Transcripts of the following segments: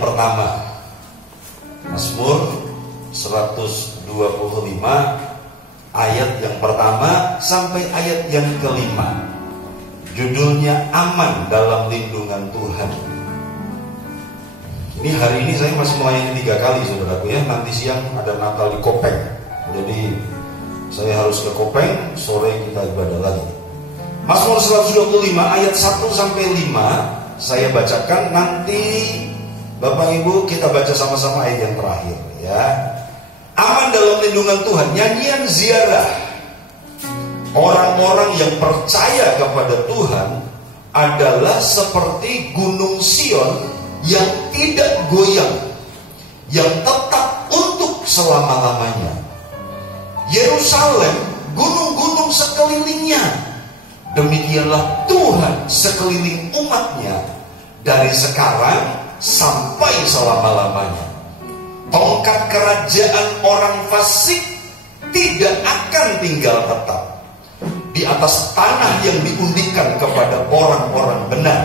pertama. Mazmur 125 ayat yang pertama sampai ayat yang kelima. Judulnya aman dalam lindungan Tuhan. Ini hari ini saya masih melayani 3 kali saudaraku ya. Nanti siang ada Natal di Kopeng. Jadi saya harus ke Kopeng, sore kita ibadah lagi. Mazmur 125 ayat 1 sampai 5 saya bacakan, nanti Bapak Ibu kita baca sama-sama ayat yang terakhir ya. Aman dalam lindungan Tuhan, nyanyian ziarah. Orang-orang yang percaya kepada Tuhan adalah seperti gunung Sion yang tidak goyang, yang tetap untuk selama-lamanya. Yerusalem, gunung-gunung sekelilingnya, demikianlah Tuhan sekeliling umatnya dari sekarang sampai selama-lamanya. Tongkat kerajaan orang fasik tidak akan tinggal tetap di atas tanah yang diundikan kepada orang-orang benar,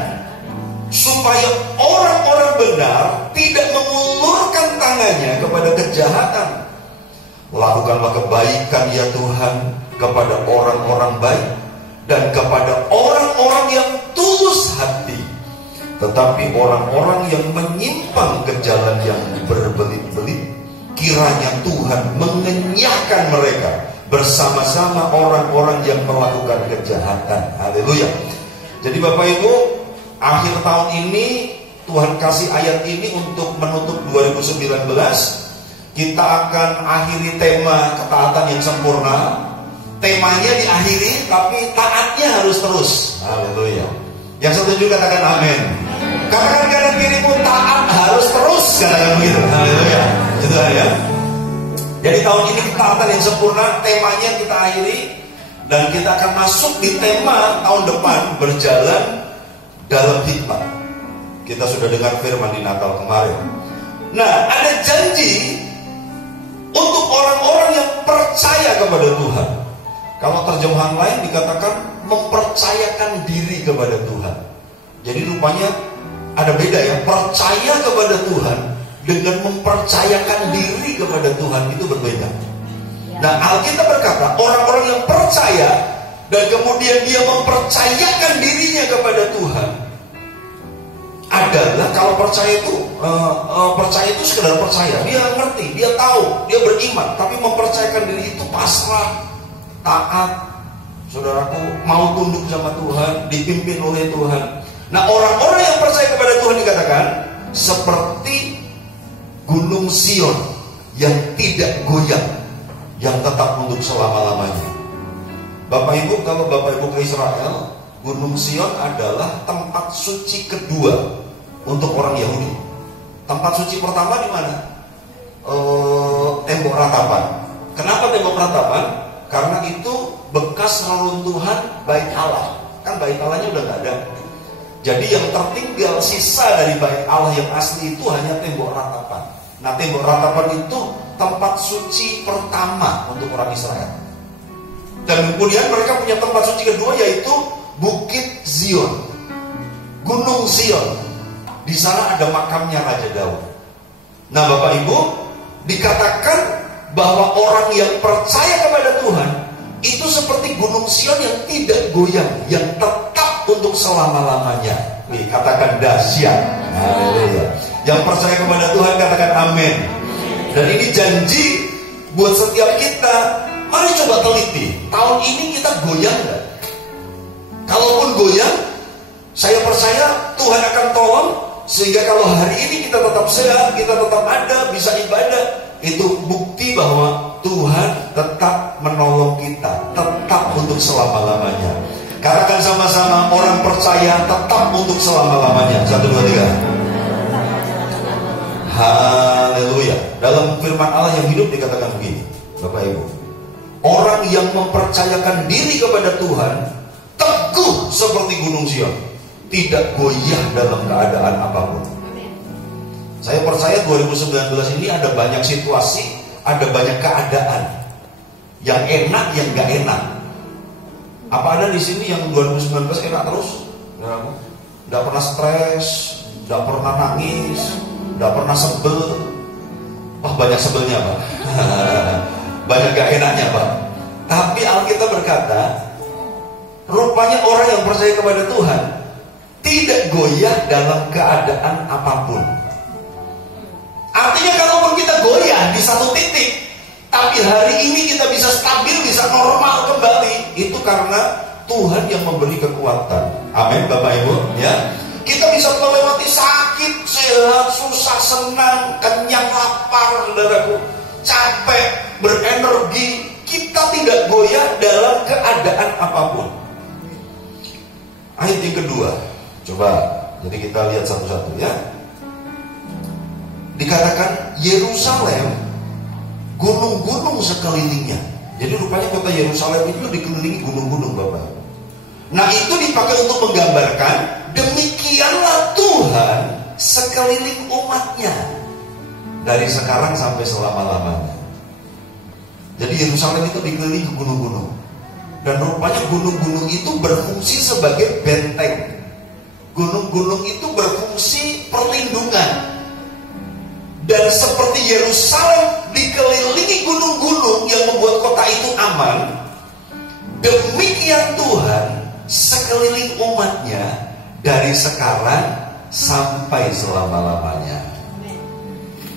supaya orang-orang benar tidak mengulurkan tangannya kepada kejahatan. Lakukanlah kebaikan ya Tuhan kepada orang-orang baik dan kepada orang-orang yang tulus hati. Tetapi orang-orang yang menyimpang ke jalan yang berbelit-belit, kiranya Tuhan mengenyahkan mereka bersama-sama orang-orang yang melakukan kejahatan. Haleluya. Jadi Bapak Ibu, akhir tahun ini Tuhan kasih ayat ini untuk menutup 2019. Kita akan akhiri tema ketaatan yang sempurna. Temanya diakhiri, tapi taatnya harus terus. Haleluya. Yang setuju katakan amin. Katakan kanan kiri pun taat harus terus, katakan begitu. Haleluya. Gitu ya. Jadi tahun ini ketaatan yang sempurna, temanya kita akhiri, dan kita akan masuk di tema tahun depan, berjalan dalam hikmat. Kita sudah dengar firman di Natal kemarin. Nah, ada janji untuk orang-orang yang percaya kepada Tuhan. Kalau terjemahan lain dikatakan mempercayakan diri kepada Tuhan. Jadi rupanya ada beda ya, percaya kepada Tuhan dengan mempercayakan diri kepada Tuhan itu berbeda. Nah, Alkitab berkata orang-orang yang percaya dan kemudian dia mempercayakan dirinya kepada Tuhan adalah, kalau percaya itu sekedar percaya, dia ngerti, dia tahu, dia beriman, tapi mempercayakan diri itu pasrah, taat, saudaraku, mau tunduk sama Tuhan, dipimpin oleh Tuhan. Nah, orang-orang yang percaya kepada Tuhan dikatakan seperti gunung Sion yang tidak goyang, yang tetap untuk selama-lamanya. Bapak Ibu, kalau Bapak Ibu ke Israel, gunung Sion adalah tempat suci kedua untuk orang Yahudi. Tempat suci pertama di mana? Tembok ratapan. Kenapa tembok ratapan? Karena itu bekas reruntuhan bait Allah. Kan bait Allahnya udah gak ada. Jadi yang tertinggal sisa dari bait Allah yang asli itu hanya tembok ratapan. Nah, tembok ratapan itu tempat suci pertama untuk orang Israel. Dan kemudian mereka punya tempat suci kedua, yaitu Bukit Zion, Gunung Zion. Di sana ada makamnya Raja Daud. Nah, Bapak Ibu, dikatakan bahwa orang yang percaya kepada Tuhan itu seperti Gunung Sion yang tidak goyang, yang tetap untuk selama-lamanya. Nih, katakan dahsyat. Haleluya. Yang percaya kepada Tuhan katakan amin. Dan ini janji buat setiap kita. Mari coba teliti, tahun ini kita goyang gak? Kalaupun goyang, saya percaya Tuhan akan tolong, sehingga kalau hari ini kita tetap sehat, kita tetap ada, bisa ibadah, itu bukti bahwa Tuhan tetap menolong kita, tetap untuk selama-lamanya. Katakan sama-sama, orang percaya tetap untuk selama-lamanya. 1, 2, 3. Haleluya. Dalam firman Allah yang hidup dikatakan begini, Bapak Ibu, orang yang mempercayakan diri kepada Tuhan teguh seperti gunung Sion, tidak goyah dalam keadaan apapun. Saya percaya 2019 ini ada banyak situasi, ada banyak keadaan, yang enak, yang gak enak. Apa ada di sini yang 2019 enak terus? Gak pernah stres, gak pernah nangis, nggak pernah sebel. Wah, banyak sebelnya Pak. Banyak gak enaknya Pak. Tapi Alkitab berkata, rupanya orang yang percaya kepada Tuhan tidak goyah dalam keadaan apapun. Artinya kalaupun kita goyah di satu titik, tapi hari ini kita bisa stabil, bisa normal kembali, itu karena Tuhan yang memberi kekuatan. Amin Bapak Ibu ya. Kita bisa melewati sakit, sehat, susah, senang, kenyang, lapar, saudaraku, capek, berenergi. Kita tidak goyah dalam keadaan apapun. Ayat yang kedua, coba, jadi kita lihat satu-satu ya. Dikatakan Yerusalem, gunung-gunung sekelilingnya. Jadi rupanya kota Yerusalem itu dikelilingi gunung-gunung Bapak. Nah itu dipakai untuk menggambarkan demikianlah Tuhan sekeliling umatnya dari sekarang sampai selama-lamanya. Jadi Yerusalem itu dikelilingi gunung-gunung. Dan rupanya gunung-gunung itu berfungsi sebagai benteng. Gunung-gunung itu berfungsi perlindungan. Dan seperti Yerusalem dikelilingi gunung-gunung yang membuat kota itu aman, demikian Tuhan sekeliling umatnya dari sekarang sampai selama-lamanya.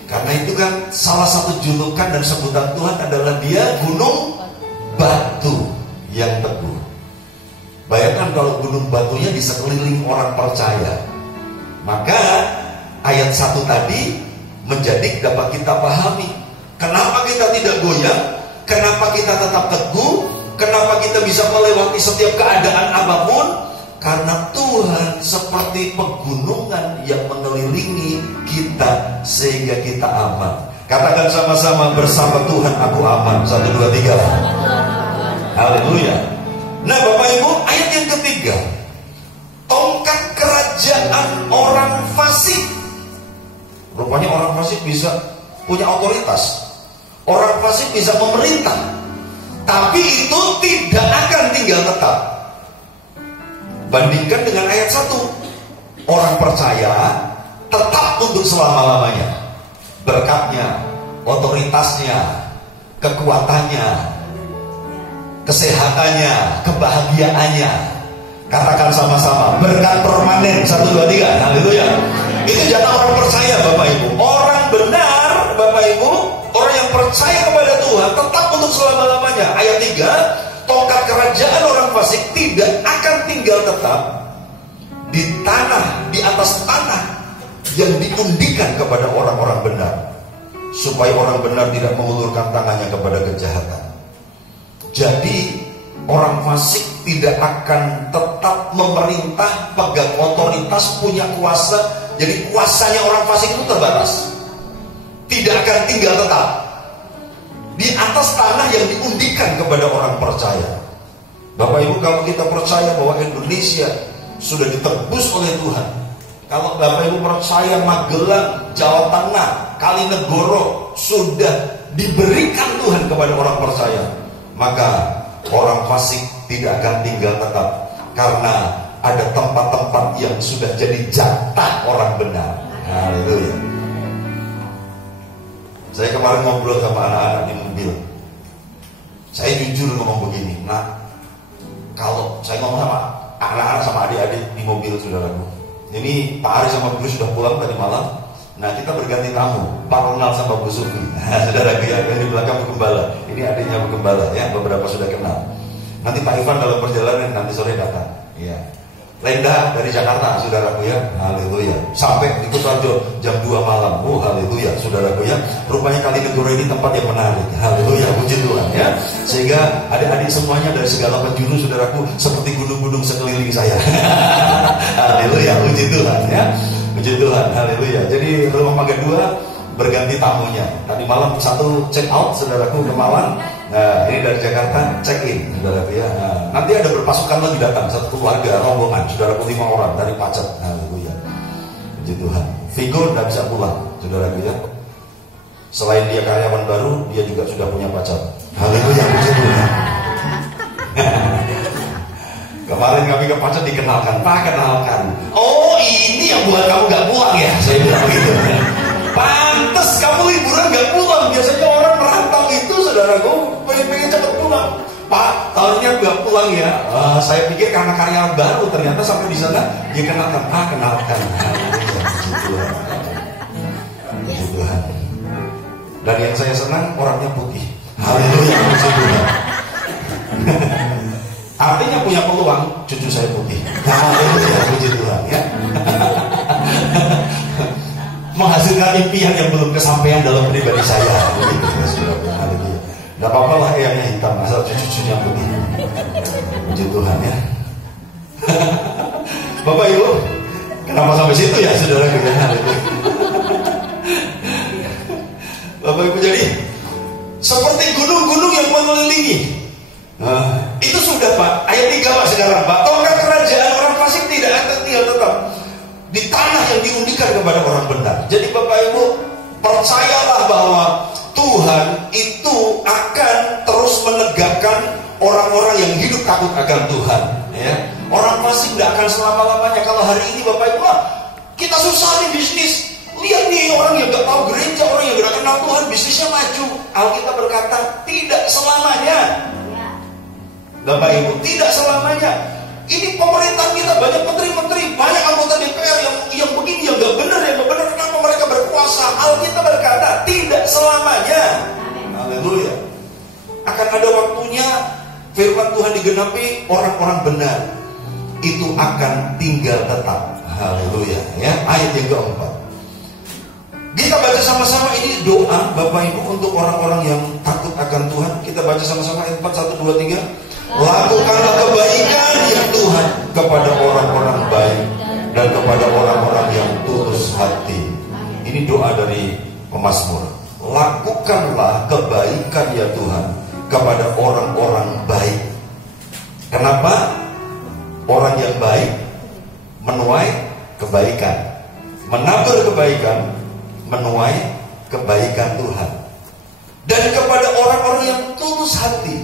Karena itu kan salah satu julukan dan sebutan Tuhan adalah dia gunung batu yang teguh. Bayangkan kalau gunung batunya di sekeliling orang percaya. Maka ayat 1 tadi menjadi dapat kita pahami. Kenapa kita tidak goyah? Kenapa kita tetap teguh? Kenapa kita bisa melewati setiap keadaan apapun? Karena Tuhan seperti pegunungan yang mengelilingi kita sehingga kita aman. Katakan sama-sama, bersama Tuhan aku aman. 1, 2, 3. Haleluya. Nah Bapak Ibu, ayat yang ketiga, tongkat kerajaan orang fasik. Rupanya orang fasik bisa punya otoritas. Orang fasik bisa memerintah. Tapi itu tidak akan tinggal tetap. Bandingkan dengan ayat 1. Orang percaya tetap untuk selama-lamanya. Berkatnya, otoritasnya, kekuatannya, kesehatannya, kebahagiaannya. Katakan sama-sama, berkat permanen. 1, 2, 3. Haleluya. Itu jatah orang percaya Bapak Ibu. Orang benar Bapak Ibu, orang yang percaya kepada Tuhan tetap untuk selama-lamanya. Ayat 3, tongkat kerajaan orang fasik tidak akan tinggal tetap di tanah, di atas tanah yang diundikan kepada orang-orang benar, supaya orang benar tidak mengulurkan tangannya kepada kejahatan. Jadi orang fasik tidak akan tetap memerintah, pegang otoritas, punya kuasa. Jadi kuasanya orang fasik itu terbatas, tidak akan tinggal tetap di atas tanah yang diundikan kepada orang percaya. Bapak Ibu, kalau kita percaya bahwa Indonesia sudah ditebus oleh Tuhan, kalau Bapak Ibu percaya Magelang, Jawa Tengah, Kalinegoro sudah diberikan Tuhan kepada orang percaya, maka orang fasik tidak akan tinggal tetap, karena ada tempat-tempat yang sudah jadi jatah orang benar. Haleluya. Saya kemarin ngobrol sama anak-anak di mobil. Saya jujur ngomong begini, nah kalau saya ngomong sama anak-anak sama adik-adik di mobil, saudaraku, ini Pak Ari sama Bruce sudah pulang tadi malam. Nah kita berganti tamu, Pak Ronald sama Bu Sufi. Saudaraku ya, yang di belakang Bu Gembala. Ini adiknya Bu Gembala ya, beberapa sudah kenal. Nanti Pak Ivan dalam perjalanan nanti sore datang. Iya. Lenda dari Jakarta, saudaraku ya, haleluya. Sampai di Kutoarjo jam 2 malam, oh haleluya, saudaraku ya. Rupanya Kalinegoro ini tempat yang menarik, haleluya, puji Tuhan ya. Sehingga adik-adik semuanya dari segala penjuru, saudaraku, seperti gunung-gunung sekeliling saya. Haleluya, puji Tuhan ya, puji Tuhan, haleluya. Jadi rumah Maga 2 berganti tamunya. Tadi malam satu check out, saudaraku, ke Malang. Nah ini dari Jakarta check in, saudaraku ya. Nah, nanti ada berpasukan lagi datang, satu keluarga rombongan, saudaraku 5 orang dari Pacet. Haleluya, puji Tuhan. Vigo tidak bisa pulang, saudaraku ya. Selain dia karyawan baru, dia juga sudah punya pacar. Haleluya, puji Tuhan. Kemarin kami ke Pacet dikenalkan, Pak kenalkan. Oh ini yang buat kamu gak pulang ya, saya bilang gitu. saya pikir karena karya baru, ternyata sampai di sana dia kenalkan. Kenalkan. Puji Tuhan. Dan yang saya senang orangnya putih. Haleluya, puji Tuhan. Artinya punya peluang cucu saya putih. Haleluya, puji Tuhan ya. Menghasilkan impian yang belum kesampaian dalam pribadi saya. Haleluya. Gak apa-apa lah eyangnya hitam, asal cucu-cucunya putih. Puji Tuhan ya. Bapak Ibu, kenapa sampai situ ya saudara? Bapak Ibu, jadi seperti gunung-gunung yang mengelilingi. Itu sudah Pak. Ayat 3 Pak sekarang Pak. Tongkat kerajaan orang fasik tidak akan tinggal tetap di tanah yang diundikan kepada orang benar. Jadi Bapak Ibu, percayalah bahwa Tuhan itu akan terus menegakkan orang-orang yang hidup takut akan Tuhan ya. Orang fasik tidak akan selama-lamanya. Kalau hari ini Bapak Ibu, kita susah nih bisnis. Lihat nih orang yang gak tahu gereja, orang yang gak kenal Tuhan, bisnisnya maju. Alkitab berkata tidak selamanya. Bapak Ibu, tidak selamanya. Ini pemerintahan kita banyak menteri-menteri, banyak anggota DPR yang begini, yang gak benar, kenapa mereka berkuasa? Alkitab berkata tidak selamanya. Haleluya. Akan ada waktunya firman Tuhan digenapi, orang-orang benar itu akan tinggal tetap. Haleluya ya. Ayat yang keempat, kita baca sama-sama, ini doa Bapak Ibu untuk orang-orang yang takut akan Tuhan. Kita baca sama-sama ayat 4, 1, 2, 3. Lakukanlah kebaikan ya Tuhan kepada orang-orang baik dan kepada orang-orang yang tulus hati. Ini doa dari pemazmur. Lakukanlah kebaikan ya Tuhan kepada orang-orang baik. Kenapa? Orang yang baik menuai kebaikan, menabur kebaikan, menuai kebaikan Tuhan. Dan kepada orang-orang yang tulus hati.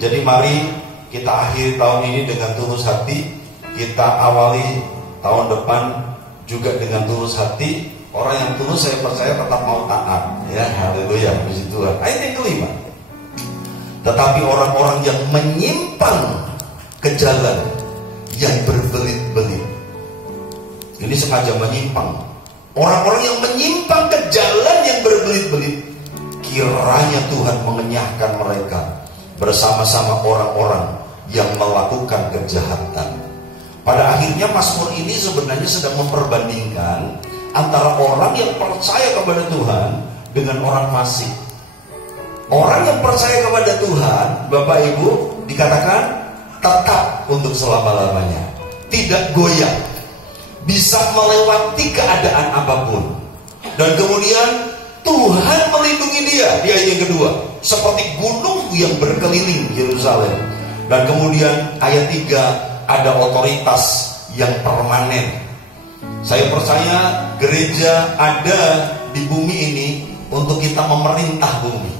Jadi mari kita akhiri tahun ini dengan tulus hati. Kita awali tahun depan juga dengan tulus hati. Orang yang tulus saya percaya tetap mau taat ya. Haleluya, puji Tuhan. Ayat yang kelima, tetapi orang-orang yang menyimpang ke jalan yang berbelit-belit. Ini sengaja menyimpang. Orang-orang yang menyimpang ke jalan yang berbelit-belit, kiranya Tuhan mengenyahkan mereka bersama-sama orang-orang yang melakukan kejahatan. Pada akhirnya Mazmur ini sebenarnya sedang memperbandingkan antara orang yang percaya kepada Tuhan dengan orang fasik. Orang yang percaya kepada Tuhan, Bapak Ibu, dikatakan tetap untuk selama-lamanya, tidak goyah, bisa melewati keadaan apapun. Dan kemudian Tuhan melindungi dia di ayat yang kedua, seperti gunung yang berkeliling Yerusalem. Dan kemudian ayat 3, ada otoritas yang permanen. Saya percaya gereja ada di bumi ini untuk kita memerintah bumi,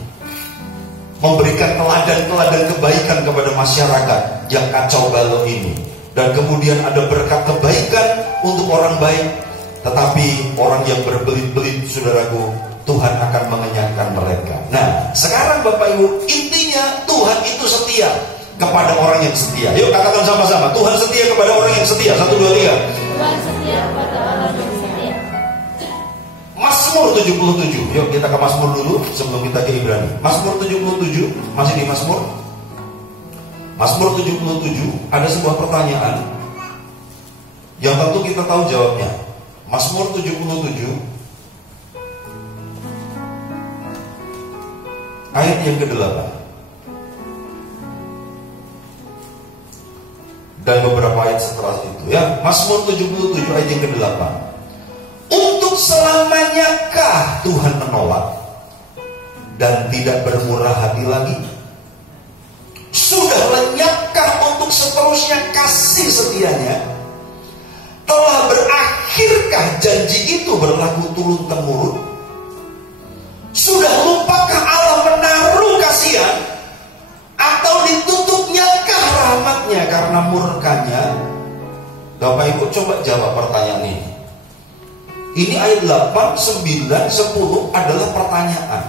memberikan teladan-teladan kebaikan kepada masyarakat yang kacau balau ini. Dan kemudian ada berkat kebaikan untuk orang baik. Tetapi orang yang berbelit-belit, saudaraku, Tuhan akan mengenyangkan mereka. Nah, sekarang Bapak Ibu, intinya Tuhan itu setia kepada orang yang setia. Yuk katakan sama-sama, Tuhan setia kepada orang yang setia. 1, 2, 3. Tuhan setia kepada orang yang setia. Mazmur 77. Yuk kita ke Mazmur dulu sebelum kita ke Ibrani. Mazmur 77, masih di Mazmur. Mazmur 77, ada sebuah pertanyaan yang tentu kita tahu jawabnya. Mazmur 77 ayat yang ke-8 dan beberapa ayat setelah itu ya. Mazmur 77 ayat yang ke-8. Untuk selamanyakah Tuhan menolak dan tidak bermurah hati lagi? Sudah lenyapkah untuk seterusnya kasih setianya? Telah berakhirkah janji itu berlaku turun-temurun? Sudah lupakah Allah menaruh kasihan? Atau ditutupnyakah rahmatnya karena murkanya? Bapak Ibu coba jawab pertanyaan ini. Ini ayat 8, 9, 10 adalah pertanyaan.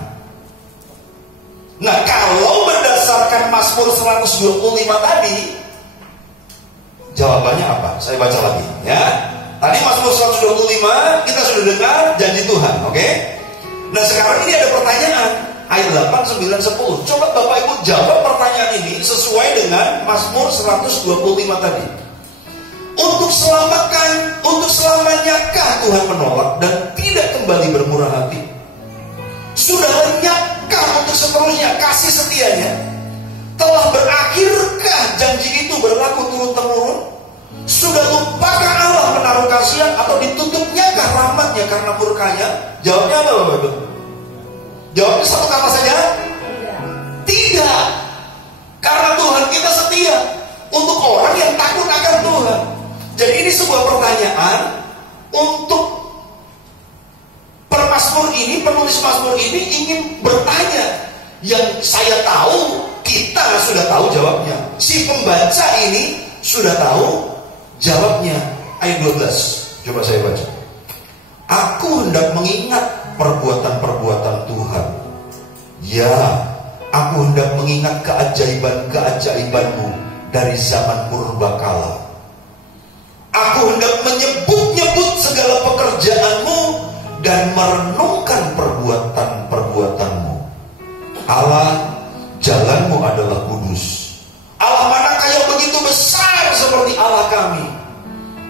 Nah, kalau berdasarkan Mazmur 125 tadi, Jawabannya apa? Saya baca lagi ya. Tadi Mazmur 125 kita sudah dengar janji Tuhan, oke? Nah sekarang ini ada pertanyaan ayat 8, 9, 10. Coba Bapak Ibu jawab pertanyaan ini sesuai dengan Mazmur 125 tadi. Untuk selamanyakah Tuhan menolak dan tidak kembali bermurah hati? Sudah lenyapkah untuk seterusnya kasih setianya? Telah berakhirkah janji itu berlaku turun-temurun? Sudah lupakah Allah menaruh kasihan atau ditutupnyakah rahmatnya karena murkanya? Jawabnya apa Bapak Ibu? Jawabnya satu kata saja? Tidak. Karena Tuhan kita setia untuk orang yang takut akan Tuhan. Jadi ini sebuah pertanyaan untuk permasmur ini, penulis Mazmur ini ingin bertanya. Yang saya tahu, kita sudah tahu jawabnya. Si pembaca ini sudah tahu jawabnya. Ayat 12, coba saya baca. Aku hendak mengingat perbuatan-perbuatan Tuhan. Ya, aku hendak mengingat keajaiban-keajaibanmu dari zaman purbakala. Aku hendak menyebut-nyebut segala pekerjaanmu dan merenungkan perbuatan-perbuatanmu. Allah, jalanmu adalah kudus. Allah manakah yang begitu besar seperti Allah kami?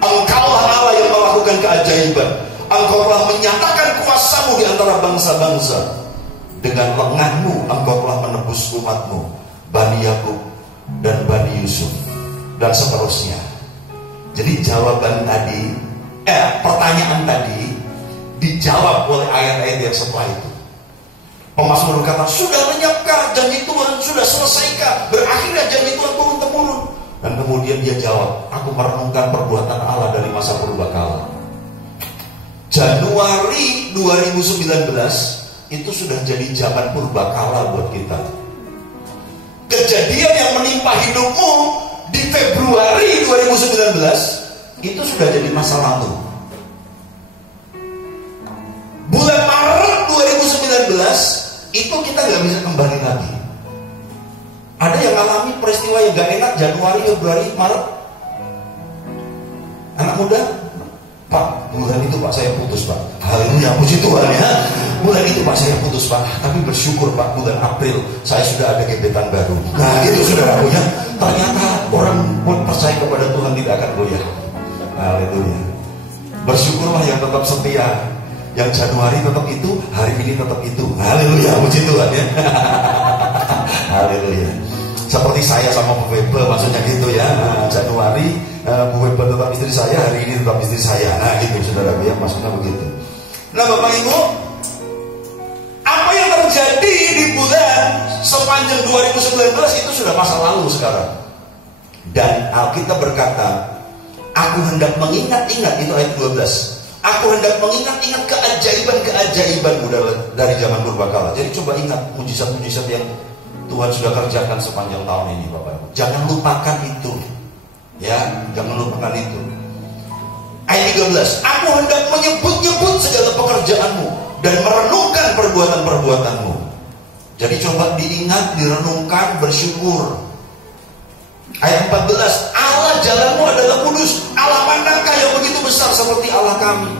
Engkaulah Allah yang melakukan keajaiban. Engkau telah menyatakan kuasamu di antara bangsa-bangsa. Dengan lenganmu engkau telah menebus umatmu, Bani Yakub dan Bani Yusuf, dan seterusnya. Jadi jawaban tadi, pertanyaan tadi dijawab oleh ayat-ayat yang setelah itu. Pemazmur berkata, sudah lenyapkah janji Tuhan? Sudah selesaikah? Berakhirnya janji Tuhan turun-temurun? Dan kemudian dia jawab, aku merenungkan perbuatan Allah dari masa purbakala. Januari 2019 itu sudah jadi zaman purbakala buat kita. Kejadian yang menimpa hidupmu di Februari 2019 itu sudah jadi masa lalu. Bulan Maret 2019 itu kita nggak bisa kembali lagi. Ada yang alami peristiwa yang gak enak Januari, Februari, Maret. Anak muda, Pak, bulan itu Pak saya putus Pak. Haleluya, puji Tuhan ya. Bulan itu Pak saya putus Pak. Tapi bersyukur Pak, bulan April saya sudah ada gebetan baru. Nah itu saudaraku ya. Ternyata orang percaya kepada Tuhan tidak akan goyah. Haleluya. Bersyukurlah yang tetap setia. Yang Januari tetap itu, hari ini tetap itu. Haleluya, puji Tuhan ya. Haleluya. Seperti saya sama Bu Weber, maksudnya gitu ya. Januari Bu Weber tetap istri saya, hari ini tetap istri saya. Nah gitu saudara ya, maksudnya begitu. Nah Bapak Ibu, apa yang terjadi di bulan sepanjang 2019 itu sudah masa lalu sekarang. Dan Alkitab berkata, aku hendak mengingat-ingat, itu ayat 12. Aku hendak mengingat-ingat keajaiban-keajaibanmu dari zaman purbakala. Jadi coba ingat mujizat-mujizat yang Tuhan sudah kerjakan sepanjang tahun ini Bapak Ibu. Jangan lupakan itu. Ya, jangan lupakan itu. Ayat 13. Aku hendak menyebut-nyebut segala pekerjaanmu dan merenungkan perbuatan-perbuatanmu. Jadi coba diingat, direnungkan, bersyukur. Ayat 14. Allah jalanmu adalah kudus. Allah manakah yang begitu besar seperti Allah kami?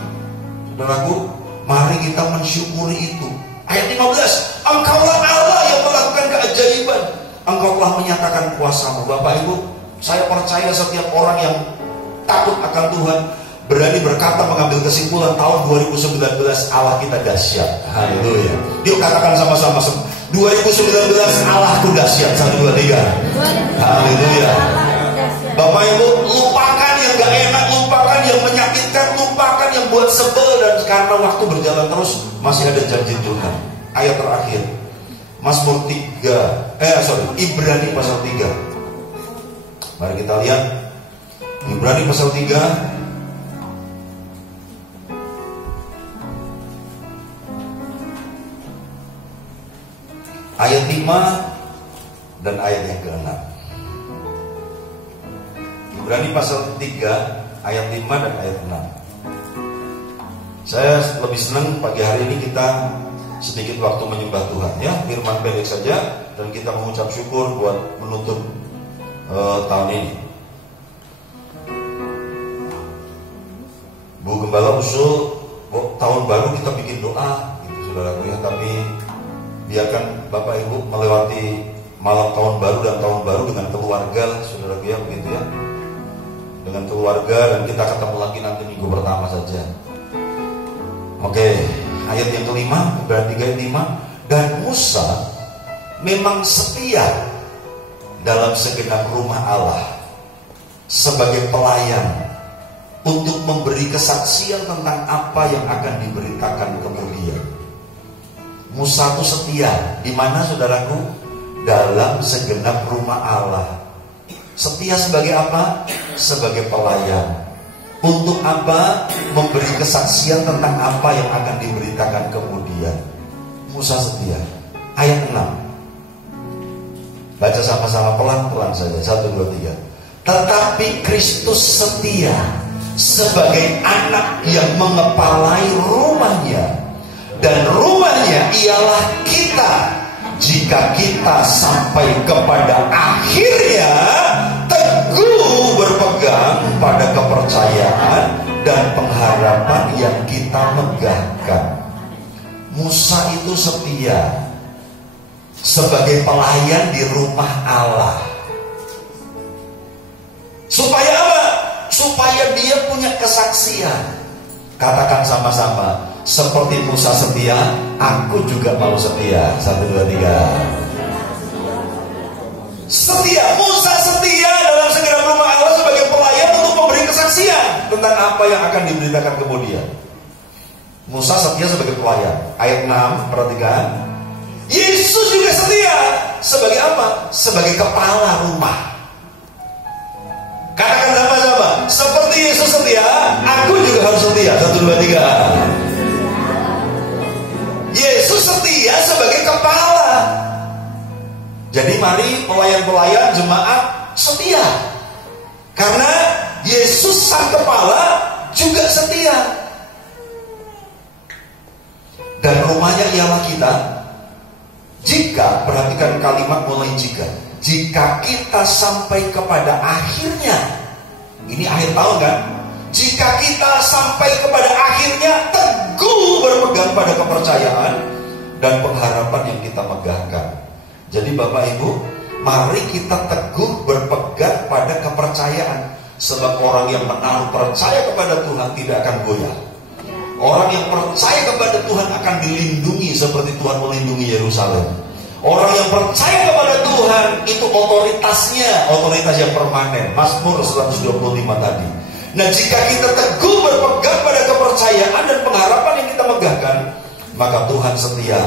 Saudaraku, mari kita mensyukuri itu. Ayat 15. Engkaulah Allah yang melakukan keajaiban. Engkau telah menyatakan kuasamu. Bapak Ibu, saya percaya setiap orang yang takut akan Tuhan berani berkata, mengambil kesimpulan tahun 2019 Allah kita dahsyat. Haleluya. Yuk katakan sama-sama, 2019 Allahku dahsyat. 1, 2, 3. Haleluya. Bapak Ibu, lupakan yang gak enak, lupakan yang menyakitkan, lupakan yang buat sebel. Dan karena waktu berjalan terus, masih ada janji Tuhan. Ayat terakhir, Mazmur 3, Ibrani pasal 3. Mari kita lihat Ibrani pasal 3 ayat 5 dan ayat yang ke-6. Ibrani pasal 3 ayat 5 dan ayat 6. Saya lebih senang pagi hari ini kita sedikit waktu menyembah Tuhan ya, firman pendek saja dan kita mengucap syukur buat menutup tahun ini. Bu Gembala usul tahun baru kita bikin doa gitu saudaraku ya, tapi biarkan Bapak Ibu melewati malam tahun baru dan tahun baru dengan keluarga lah saudaraku ya, begitu ya, dengan keluarga, dan kita ketemu lagi nanti minggu pertama saja. Oke, ayat yang kelima, Ibrani 3 ayat 5. Dan Musa memang setia dalam segenap rumah Allah sebagai pelayan untuk memberi kesaksian tentang apa yang akan diberitakan kemudian. Musa itu setia di mana saudaraku? Dalam segenap rumah Allah. Setia sebagai apa? Sebagai pelayan. Untuk apa? Memberi kesaksian tentang apa yang akan diberitakan kemudian. Musa setia. Ayat 6. Baca sama-sama pelan-pelan saja. 1, 2, 3. Tetapi Kristus setia sebagai anak yang mengepalai rumahnya, dan rumahnya ialah kita, jika kita sampai kepada akhirnya teguh berpegang pada kepercayaan dan pengharapan yang kita megahkan. Musa itu setia sebagai pelayan di rumah Allah. Supaya apa? Supaya dia punya kesaksian. Katakan sama-sama, seperti Musa setia, aku juga mau setia. 1, 2, 3. Setia, Musa setia dalam segenap rumah Allah sebagai pelayan untuk memberi kesaksian tentang apa yang akan diberitakan kemudian. Musa setia sebagai pelayan. Ayat 6, perhatikan. Yesus juga setia sebagai apa? Sebagai kepala rumah. Katakan sama-sama, seperti Yesus setia, aku juga harus setia. 1, 2, 3. Yesus setia sebagai kepala. Jadi mari pelayan-pelayan jemaat setia, karena Yesus sang kepala juga setia. Dan rumahnya ialah kita. Jika, perhatikan kalimat mulai jika kita sampai kepada akhirnya. Ini akhir tahun kan? Jika kita sampai kepada akhirnya teguh berpegang pada kepercayaan dan pengharapan yang kita megahkan. Jadi Bapak Ibu, mari kita teguh berpegang pada kepercayaan. Sebab orang yang menaruh percaya kepada Tuhan tidak akan goyah. Orang yang percaya kepada Tuhan akan dilindungi seperti Tuhan melindungi Yerusalem. Orang yang percaya kepada Tuhan itu otoritasnya, otoritas yang permanen. Mazmur 125 tadi. Nah, jika kita teguh berpegang pada kepercayaan dan pengharapan yang kita megahkan, maka Tuhan setia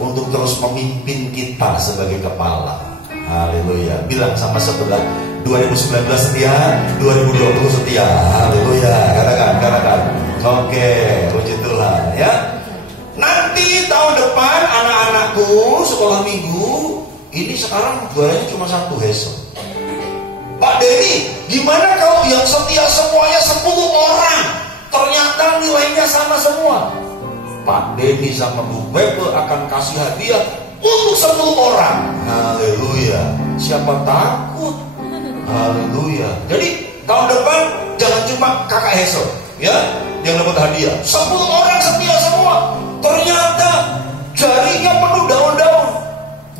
untuk terus memimpin kita sebagai kepala. Haleluya. Bilang sama sebelah, 2019 setia, 2020 setia. Haleluya. Katakan. Oke, puji Tuhan ya. Nanti tahun depan anak-anakku sekolah minggu ini sekarang jualanya cuma 1 hesel. Pak Denny, gimana kalau yang setia semuanya 10 orang? Ternyata nilainya sama semua. Pak Denny sama Bu Bebe akan kasih hadiah untuk 10 orang. Haleluya. Siapa takut? Haleluya. Jadi tahun depan jangan cuma kakak Hesel ya yang dapat hadiah. 10 orang setia semua. Ternyata jarinya penuh daun-daun,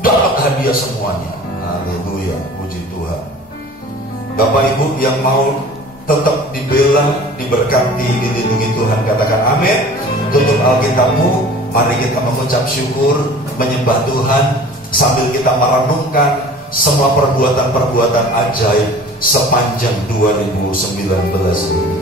dapat hadiah semuanya. Haleluya, puji Tuhan. Bapak Ibu yang mau tetap dibela, diberkati, dilindungi Tuhan, katakan amin. Tutup Alkitabmu, mari kita mengucap syukur, menyembah Tuhan sambil kita merenungkan semua perbuatan-perbuatan ajaib sepanjang 2019 ini.